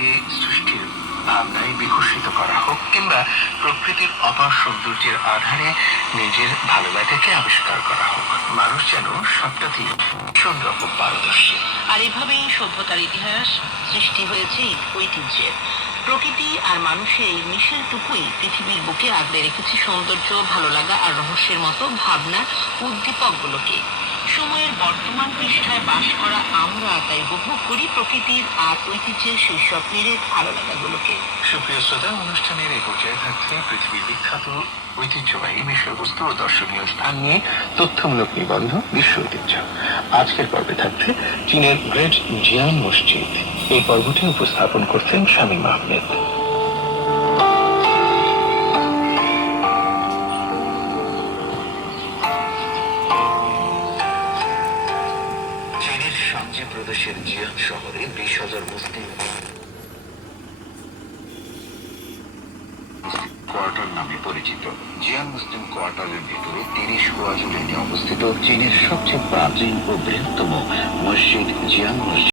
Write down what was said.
নিজেকে সৃষ্টির ভাবনায় বিকশিত করা হোক, কিংবা প্রকৃতির অপার সৌন্দর্যের আধারে নিজের ভালো লাগাকে আবিষ্কার করা হোক, মানুষ যেন সবটাতেই ভীষণ রকম পারদর্শী। আর এভাবেই সভ্যতার ইতিহাস সৃষ্টি হয়েছে ঐতিহ্যের। প্রকৃতি আর মানুষের এই মিশেলটুকুই পৃথিবীর বুকে আগলে রেখেছে সৌন্দর্য, ভালো লাগা আর রহস্যের মতো ভাবনার উদ্দীপকগুলোকে। সময়ের বর্তমান পৃষ্ঠায় বাস করা আমরা তাই উপভোগ করি প্রকৃতির আর ঐতিহ্যের সেই স্বপ্নের ভালো লাগাগুলোকে। সুপ্রিয় শ্রোতা, অনুষ্ঠানের এই পর্যায়ে থাকছে পৃথিবীর বিখ্যাত ঐতিহ্যবাহী বিষয়বস্তু ও দর্শনীয় স্থান নিয়ে তথ্যমূলক নিবন্ধ বিশ্ব ঐতিহ্য। আজকের পর্বে থাকছে চীনের গ্রেট জিয়াং মসজিদ। এই পর্বটি উপস্থাপন করছেন শামীম আহমেদ। চীনের শানজি প্রদেশের জিয়াং শহরে 20,000 মুসলিম কোয়ার্টার নামে পরিচিত। জিয়াং মুসলিম কোয়ার্টারের ভেতরে 30 কোয়াজু লেনে অবস্থিত চীনের সবচেয়ে প্রাচীন ও বৃহত্তম মসজিদ জিয়াং মসজিদ।